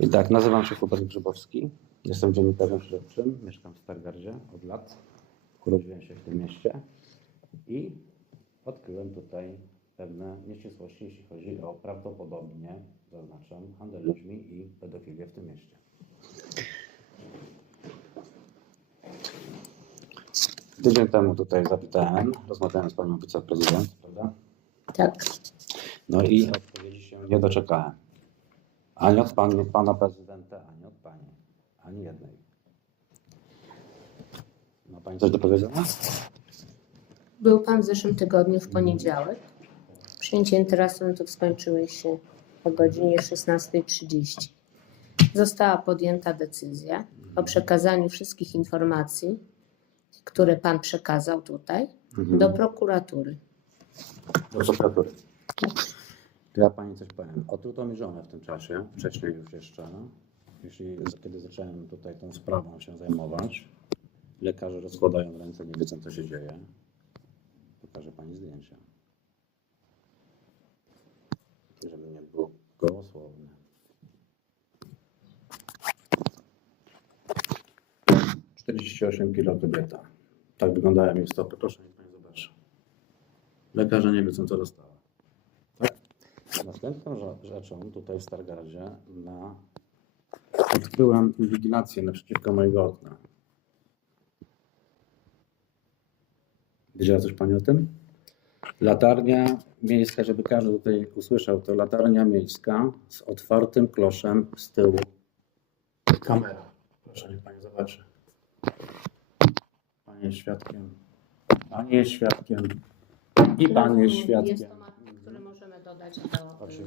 I tak, nazywam się Hubert Grzybowski, jestem dziennikarzem śledczym, mieszkam w Stargardzie od lat, urodziłem się w tym mieście i odkryłem tutaj pewne nieścisłości, jeśli chodzi o prawdopodobnie, zaznaczam, handel ludźmi i pedofilię w tym mieście. Tydzień temu tutaj zapytałem, rozmawiałem z panią wiceprezydent, prawda? Tak. No i odpowiedzi się nie doczekałem. Ani od pana prezydenta, ani od pani. Ani jednej. Ma pani coś do powiedzenia? Był pan w zeszłym tygodniu w poniedziałek. Przyjęcie interesantów skończyły się o godzinie 16:30. Została podjęta decyzja o przekazaniu wszystkich informacji, które pan przekazał tutaj, do prokuratury. Do prokuratury. To ja pani coś powiem. Otruto mi żonę w tym czasie, wcześniej już jeszcze, kiedy zacząłem tutaj tą sprawą się zajmować. Lekarze rozkładają ręce, nie wiedzą co się dzieje. Pokażę pani zdjęcia. Żeby nie było gołosłowne. - 48 kg kobieta. Tak wyglądają jej stopy. Proszę, niech pani zobaczy. Lekarze nie wiedzą co dostała. Tak? Następną rzeczą tutaj w Stargardzie odkryłem inwigilację naprzeciwko mojego okna. Wiedziała coś pani o tym? Latarnia miejska, żeby każdy tutaj usłyszał, to latarnia miejska z otwartym kloszem z tyłu. Kamera. Proszę, niech pani zobaczy. Pani jest świadkiem. Pani jest świadkiem. I pan jest świadkiem. Jest to materiał, który możemy dodać do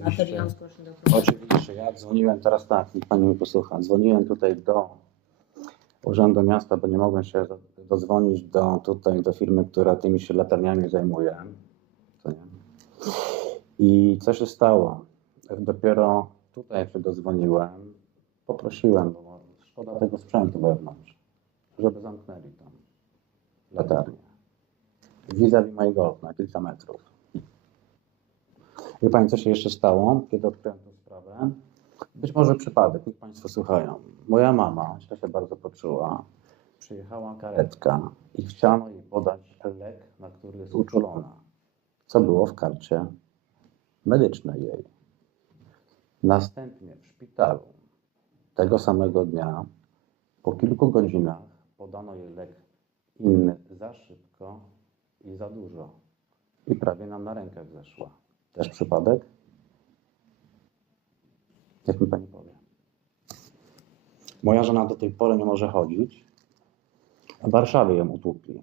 materiału zgłoszeń do prokuratury. Oczywiście, ja dzwoniłem teraz tak, niech pani mnie posłucha. Dzwoniłem tutaj do Urzędu Miasta, bo nie mogłem się dodzwonić do firmy, która tymi się latarniami zajmuje. I co się stało? Dopiero tutaj jak się dodzwoniłem, poprosiłem, bo szkoda tego sprzętu wewnątrz, żeby zamknęli tam latarnię. Vis-a-vis mojego okna, kilka metrów. Wie pani, co się jeszcze stało, kiedy odkryłem tę sprawę? Być może przypadek, niech państwo słuchają. Moja mama źle się bardzo poczuła. Przyjechała karetka i chciano jej podać lek, na który jest uczulona. Co było w karcie medycznej jej. Następnie w szpitalu tego samego dnia, po kilku godzinach, podano jej lek inny za szybko i za dużo. I prawie nam na rękach zeszła. Też przypadek? Jak mi pani powie? Moja żona do tej pory nie może chodzić. W Warszawie ją utłukli.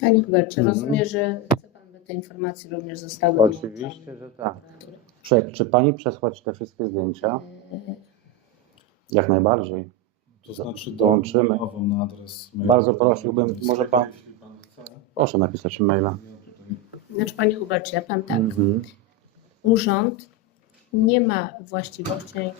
Panie Hubercie, rozumiem, że chce pan, by te informacje również zostały Oczywiście, że tak. Czy pani przesłać te wszystkie zdjęcia? Jak najbardziej. To znaczy dołączymy. Na adres maila. Bardzo prosiłbym, może pan... Jeśli pan chce. Proszę napisać maila. Znaczy, panie Hubercie, ja powiem tak. Urząd nie ma właściwości ani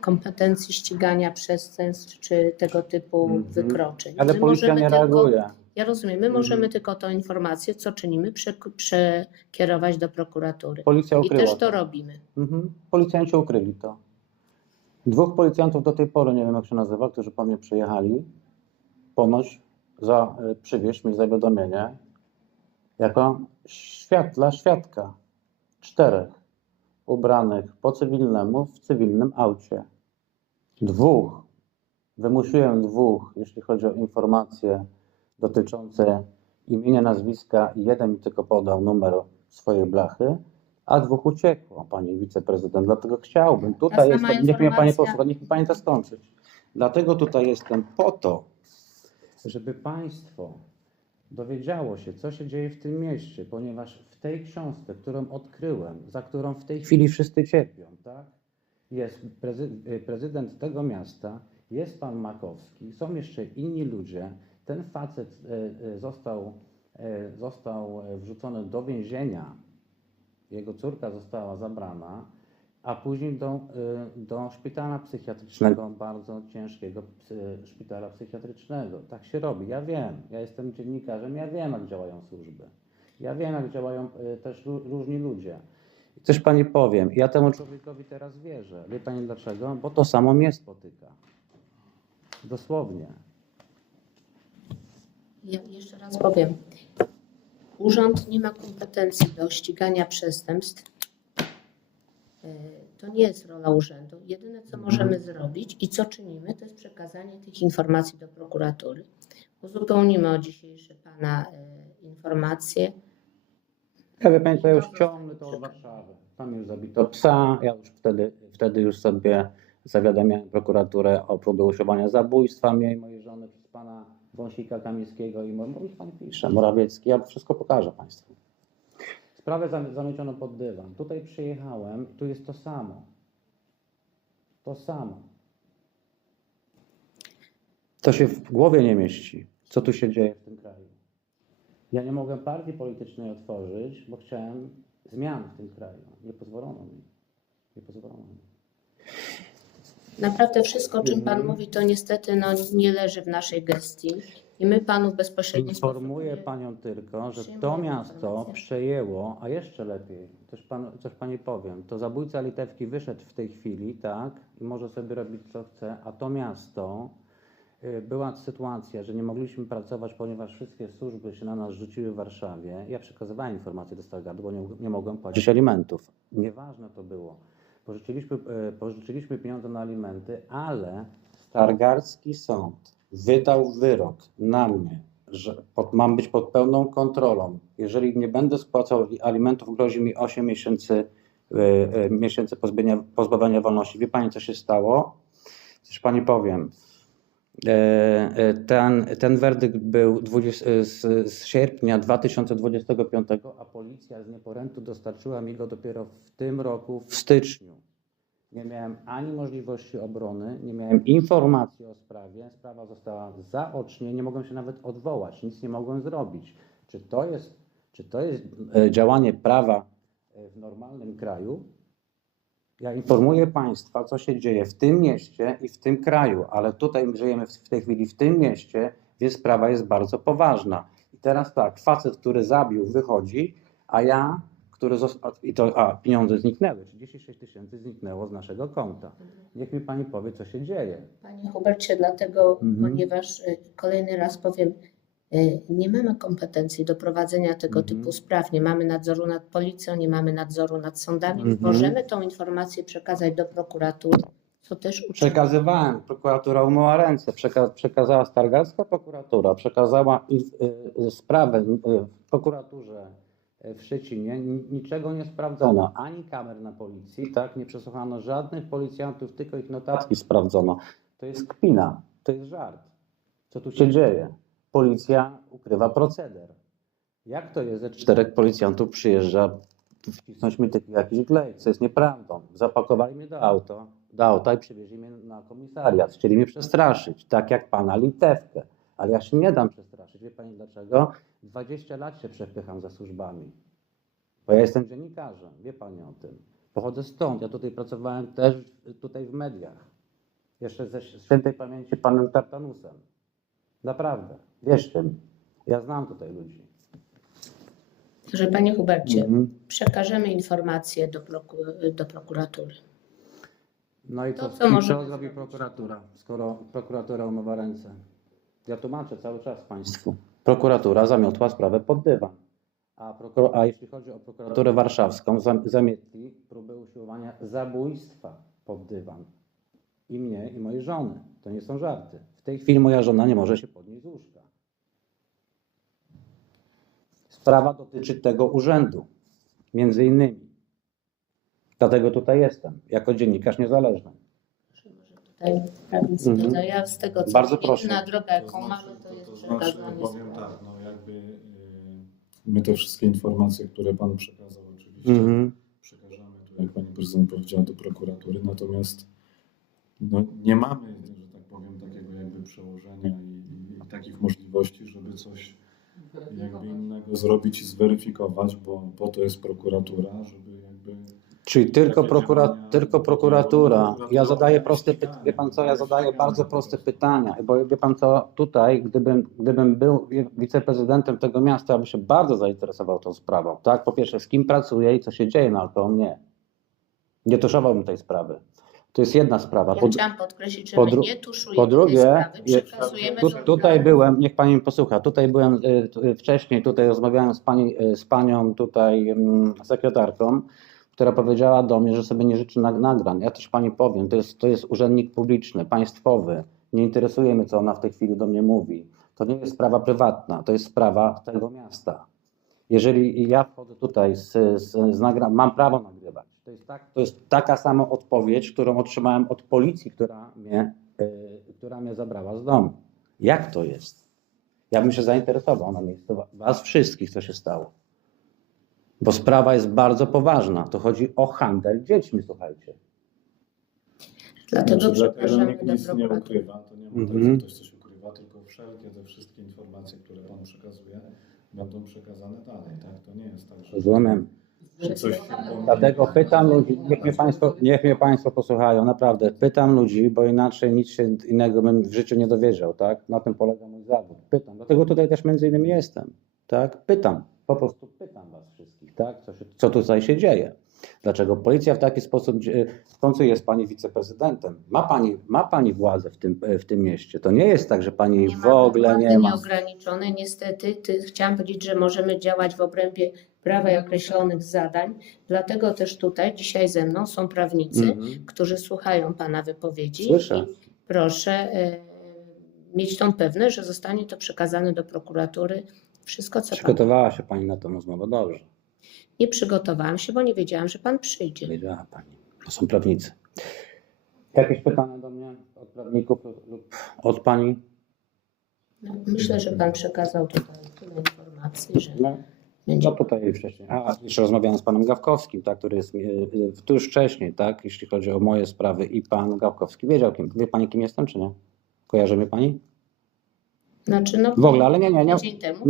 kompetencji ścigania przestępstw czy tego typu wykroczeń. Ale My policja możemy nie tylko, reaguje. ja rozumiem, my możemy tylko tą informację, co czynimy, przekierować do prokuratury. Policja I ukryła też to robimy. Policjanci ukryli to. 2 policjantów do tej pory, nie wiem jak się nazywa, którzy po mnie przyjechali, ponoć przywieźć mi zawiadomienie jako świadka. 4 ubranych po cywilnemu w cywilnym aucie. 2. Wymusiłem 2, jeśli chodzi o informacje dotyczące imienia, nazwiska i 1 mi tylko podał numer swojej blachy, a 2 uciekło, pani wiceprezydent. Dlatego chciałbym, tutaj jestem, niech mnie pani posłucha, niech mi pani to skończyć. Dlatego tutaj jestem po to, żeby państwo dowiedziało się, co się dzieje w tym mieście, ponieważ w tej książce, którą odkryłem, za którą w tej chwili wszyscy cierpią, tak? Jest prezydent tego miasta, jest pan Makowski, są jeszcze inni ludzie. Ten facet został wrzucony do więzienia, jego córka została zabrana, a później do szpitala psychiatrycznego, bardzo ciężkiego szpitala psychiatrycznego. Tak się robi, ja wiem, ja jestem dziennikarzem, ja wiem jak działają służby, ja wiem jak działają też różni ludzie. I coś pani powiem, ja temu człowiekowi teraz wierzę. Wie pani dlaczego? Bo to samo mnie spotyka. Dosłownie. Ja jeszcze raz powiem. Urząd nie ma kompetencji do ścigania przestępstw. To nie jest rola urzędu. Jedyne, co możemy zrobić i co czynimy, to jest przekazanie tych informacji do prokuratury. Uzupełnimy o dzisiejsze pana informacje. Ja wie pani, to już ciągnę to od Warszawy. Tam już zabito psa, ja już wtedy już sobie zawiadamiałem prokuraturę o próbie usiłowania zabójstwa mnie i mojej żony przez pana Wąsika Kamińskiego i niech pan pisze, Morawiecki, ja wszystko pokażę państwu. Sprawę zamieciono pod dywan. Tutaj przyjechałem, tu jest to samo. To samo. To się w głowie nie mieści, co tu się dzieje w tym kraju. Ja nie mogłem partii politycznej otworzyć, bo chciałem zmian w tym kraju. Nie pozwolono mi. Nie pozwolono mi. Naprawdę wszystko, o czym pan mówi, to niestety nie leży w naszej gestii. I my panów bezpośrednio Informuję panią tylko, że to miasto przejęło, a jeszcze lepiej, coś pani powiem, to zabójca Litewki wyszedł w tej chwili, tak, i może sobie robić co chce, a to miasto, była sytuacja, że nie mogliśmy pracować, ponieważ wszystkie służby się na nas rzuciły w Warszawie. Ja przekazywałem informacje do Stargardu, bo nie mogłem płacić alimentów. Nieważne to było. Pożyczyliśmy pieniądze na alimenty, ale Stargardzki sąd wydał wyrok na mnie, że mam być pod pełną kontrolą. Jeżeli nie będę spłacał alimentów, grozi mi 8 miesięcy pozbawienia wolności. Wie pani, co się stało? Coś pani powiem. Ten werdykt był z sierpnia 2025, a policja z nieporętu dostarczyła mi go dopiero w tym roku, w styczniu. Nie miałem ani możliwości obrony, nie miałem informacji o sprawie. Sprawa została zaocznie, nie mogłem się nawet odwołać, nic nie mogłem zrobić. Czy to jest działanie prawa w normalnym kraju? Ja informuję państwa, co się dzieje w tym mieście i w tym kraju, ale tutaj żyjemy w tej chwili w tym mieście, więc sprawa jest bardzo poważna. I teraz tak, facet, który zabił, wychodzi, a ja, pieniądze zniknęły, 36 000 zniknęło z naszego konta. Niech mi pani powie, co się dzieje. Panie Hubercie, dlatego, ponieważ kolejny raz powiem, nie mamy kompetencji do prowadzenia tego typu spraw, nie mamy nadzoru nad policją, nie mamy nadzoru nad sądami. Możemy tą informację przekazać do prokuratury, co też uczynimy. Przekazywałem, prokuratura umyła ręce, przekazała Stargardzka prokuratura, przekazała sprawę w prokuraturze w Szczecinie, niczego nie sprawdzono, ani kamer na policji, tak, nie przesłuchano żadnych policjantów, tylko ich notatki sprawdzono. To jest kpina, to jest żart. Co tu się dzieje? Policja ukrywa proceder. Jak to jest, że 4 policjantów przyjeżdża wcisnąć mi jakiś glejt, co jest nieprawdą. Zapakowali mnie do auta i przywieźli mnie na komisariat. Chcieli mnie przestraszyć, tak jak pana Litewkę. Ale ja się nie dam przestraszyć. Wie pani dlaczego? 20 lat się przepycham za służbami. Bo ja jestem dziennikarzem. Wie pani o tym. Pochodzę stąd. Ja tutaj pracowałem też tutaj w mediach. Jeszcze ze świętej pamięci panem Tartanusem. Naprawdę. Wierzcie mi. Ja znam tutaj ludzi. Także panie Hubercie, przekażemy informacje do prokuratury. No i To, co, co i możemy co zrobi zrobić? prokuratura, skoro prokuratura umywa ręce? Ja tłumaczę cały czas państwu. Prokuratura zamiotła sprawę pod dywan. A jeśli chodzi o prokuraturę warszawską, zamietli próbę usiłowania zabójstwa pod dywan. I mnie, i mojej żony. To nie są żarty. W tej chwili moja żona nie może się podnieść z łóżka. Sprawa dotyczy tego urzędu. Między innymi. Dlatego tutaj jestem, jako dziennikarz niezależny. Tutaj prawnicy ja z tego, co Bardzo wiem, proszę. jedyna droga, jaką mamy, to jest przekazanie powiem sprawy. tak, no jakby my te wszystkie informacje, które pan przekazał, oczywiście przekażemy tu, jak pani prezydent powiedziała, do prokuratury, natomiast no, nie mamy, że tak powiem, takiego jakby przełożenia i takich możliwości, żeby coś jakby innego zrobić i zweryfikować, bo po to jest prokuratura, żeby jakby Czyli tylko, Takie działania, tylko prokuratura. Ja zadaję proste ścigania, pytania. Wie pan co, ja zadaję ścigania bardzo po proste prostu. pytania. Bo wie pan co, tutaj, gdybym był wiceprezydentem tego miasta, ja bym się bardzo zainteresował tą sprawą. Tak? Po pierwsze, z kim pracuję i co się dzieje naokoło mnie. Nie tuszowałbym tej sprawy. To jest jedna sprawa. Ja chciałam podkreślić, że po my dru- nie po tuszujemy tej drugie, sprawy, przekazujemy do tutaj byłem, niech pani mnie posłucha, tutaj byłem wcześniej, tutaj rozmawiałem z panią tutaj sekretarką, która powiedziała do mnie, że sobie nie życzy nagrań. Ja też pani powiem, to jest urzędnik publiczny, państwowy. Nie interesuje mnie, co ona w tej chwili do mnie mówi. To nie jest sprawa prywatna, to jest sprawa tego miasta. Jeżeli ja wchodzę tutaj mam prawo nagrywać. To jest taka sama odpowiedź, którą otrzymałem od policji, która mnie zabrała z domu. Jak to jest? Ja bym się zainteresował na miejscu was wszystkich, co się stało. Bo sprawa jest bardzo poważna. To chodzi o handel dziećmi, słuchajcie. Dlatego Dlatego przekażemy nikt do nic nie prokuratury. ukrywa, to nie ma tak, Mhm. że ktoś coś ukrywa, tylko wszelkie te wszystkie informacje, które pan przekazuje, będą przekazane dalej, tak? To nie jest tak, że Rozumiem. że coś Dlatego pytam ludzi, niech mnie państwo posłuchają, naprawdę. Pytam ludzi, bo inaczej nic się innego bym w życiu nie dowiedział, tak? Na tym polega mój zawód. Pytam. Dlatego tutaj też między innymi jestem, tak? Pytam. Po prostu pytam was wszystkich, tak? Co tutaj się dzieje? Dlaczego policja w taki sposób, w końcu jest pani wiceprezydentem, ma pani władzę w tym mieście. To nie jest tak, że pani Nie w mamy ogóle władzy nie ma. nieograniczonej. Niestety, chciałam powiedzieć, że możemy działać w obrębie prawa i określonych zadań. Dlatego też tutaj dzisiaj ze mną są prawnicy, Mhm. którzy słuchają pana wypowiedzi. Słyszę. I proszę mieć tą pewność, że zostanie to przekazane do prokuratury. Wszystko, co pan... Przygotowała się pani na tę rozmowę dobrze. Nie przygotowałam się, bo nie wiedziałam, że pan przyjdzie. Wiedziała pani. To są prawnicy. Jakieś pytania do mnie od prawników lub od pani? No, myślę, że pan przekazał tutaj tyle informacji, że No, będzie... no tutaj wcześniej. A, jeszcze rozmawiałem z panem Gawkowskim, tak, który jest tu już wcześniej, tak, jeśli chodzi o moje sprawy i pan Gawkowski wiedział kim. Wie pani, kim jestem, czy nie? Kojarzy mnie pani? Znaczy, no, W ogóle, ale nie tydzień temu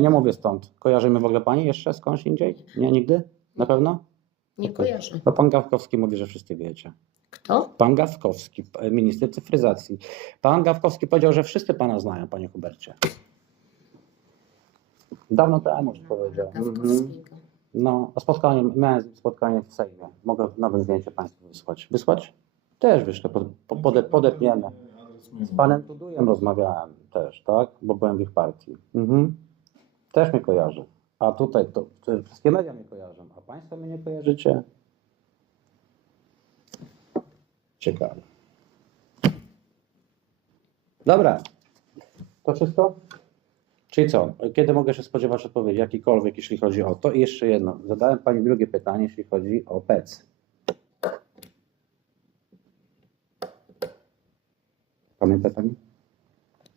nie mówię stąd. Kojarzy mnie w ogóle pani jeszcze skądś indziej? Nie, nigdy? Na pewno? Nie kojarzę. Bo pan Gawkowski mówi, że wszyscy wiecie. Kto? Pan Gawkowski, minister cyfryzacji. Pan Gawkowski powiedział, że wszyscy pana znają, panie Hubercie. Dawno temu już powiedział. Gawkowskiego. No, miałem spotkanie w Sejmie. Mogę nawet zdjęcie państwu wysłać. Wysłać? Też wyślę, podepniemy. Z panem Tudujem rozmawiałem też, tak? Bo byłem w ich partii. Też mnie kojarzy. A tutaj to wszystkie media mnie kojarzą, a państwo mnie nie kojarzycie? Ciekawe. Dobra. To wszystko? Czyli co? Kiedy mogę się spodziewać odpowiedzi? Jakikolwiek, jeśli chodzi o to. I jeszcze jedno. Zadałem pani drugie pytanie, jeśli chodzi o PEC. Pamięta pani?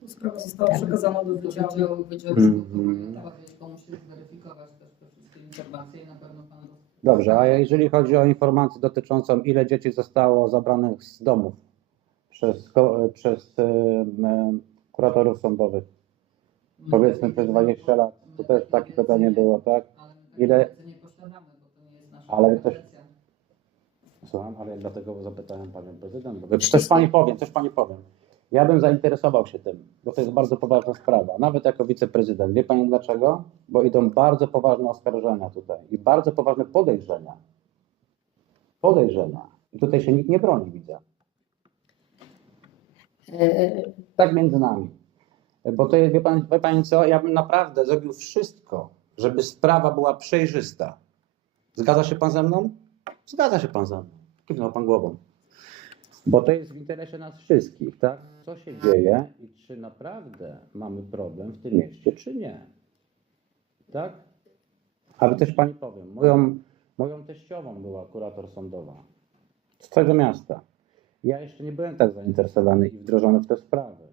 Sprawa została przekazana do Wydziału Tylko musi zweryfikować też te wszystkie informacje i na pewno pan... Dobrze, a jeżeli chodzi o informację dotyczącą ile dzieci zostało zabranych z domów przez kuratorów sądowych, powiedzmy przez 20 lat, to też takie pytanie było, tak? Ile? Nie posiadamy, bo to nie jest nasza Ale kompetencja. Słucham, ale dlatego zapytałem panią prezydent. Bo coś pani powiem. Ja bym zainteresował się tym, bo to jest bardzo poważna sprawa, nawet jako wiceprezydent. Wie pani dlaczego? Bo idą bardzo poważne oskarżenia tutaj i bardzo poważne podejrzenia. I tutaj się nikt nie broni, widzę. Tak między nami. Bo to jest, wie pani co, ja bym naprawdę zrobił wszystko, żeby sprawa była przejrzysta. Zgadza się pan ze mną? Zgadza się pan ze mną. Kiwnął pan głową. Bo to jest w interesie nas wszystkich, tak? Co się dzieje i czy naprawdę mamy problem w tym mieście, czy nie. Tak? Ale też pani powiem, moją teściową była kurator sądowa z tego miasta. Ja jeszcze nie byłem tak zainteresowany i wdrożony w te sprawy.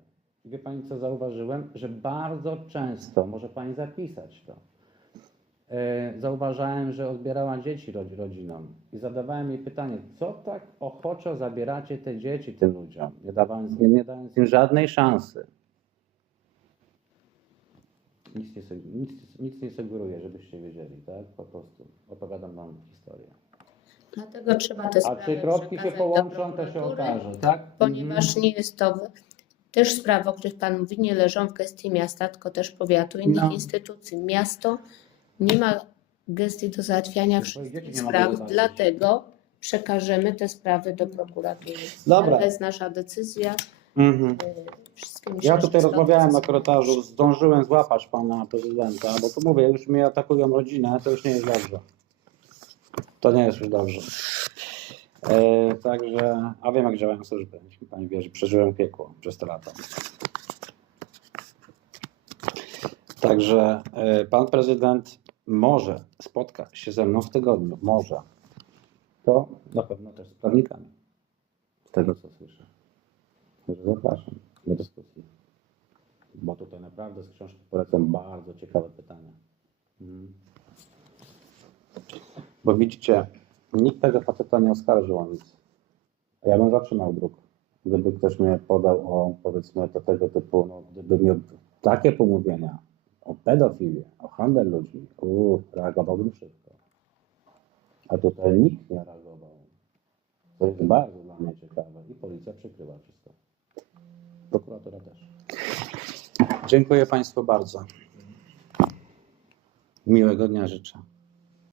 Wie pani, co zauważyłem? Że bardzo często, może pani zapisać to, zauważałem, że odbierała dzieci rodzinom i zadawałem jej pytanie, co tak ochoczo zabieracie te dzieci tym ludziom, nie dając im żadnej szansy. Nic nie sugeruję, żebyście wiedzieli, tak? Po prostu opowiadam wam historię. Dlatego trzeba te A sprawy czy kropki się przekazać do połączą, to się prokuratury, okaże, tak? ponieważ nie jest to też sprawy, o których Pan mówi, nie leżą w gestii miasta, tylko też powiatu, innych No. instytucji. Miasto nie ma gestii do załatwiania wszystkich dzieci nie mogą spraw, załatwiać. dlatego przekażemy te sprawy do prokuratury. Dobra. Taka jest nasza decyzja. Mhm. Wszystkie Ja myślę, tutaj że rozmawiałem na zgodne ze sobą. korytarzu, zdążyłem złapać pana prezydenta, bo tu mówię, już mnie atakują rodzinę, to już nie jest dobrze. To nie jest już dobrze. Także, a wiem jak działają służby, jeśli pani wie, że przeżyłem piekło przez te lata. Także pan prezydent może spotka się ze mną w tygodniu, może. To na pewno też z prawnikami, z tego co słyszę. Także zapraszam do dyskusji. Bo tutaj naprawdę z książki polecam bardzo ciekawe pytania. Bo widzicie, nikt tego faceta nie oskarżył o nic. A ja bym zatrzymał druk. Gdyby ktoś mnie podał o, powiedzmy, do tego typu, no, gdyby miał takie pomówienia o pedofilię, o handel ludźmi, reagowałbym szybko. A tutaj nikt nie reagował. To jest bardzo dla mnie ciekawe i policja przykrywa wszystko. Prokuratura też. Dziękuję Państwu bardzo. Miłego dnia życzę.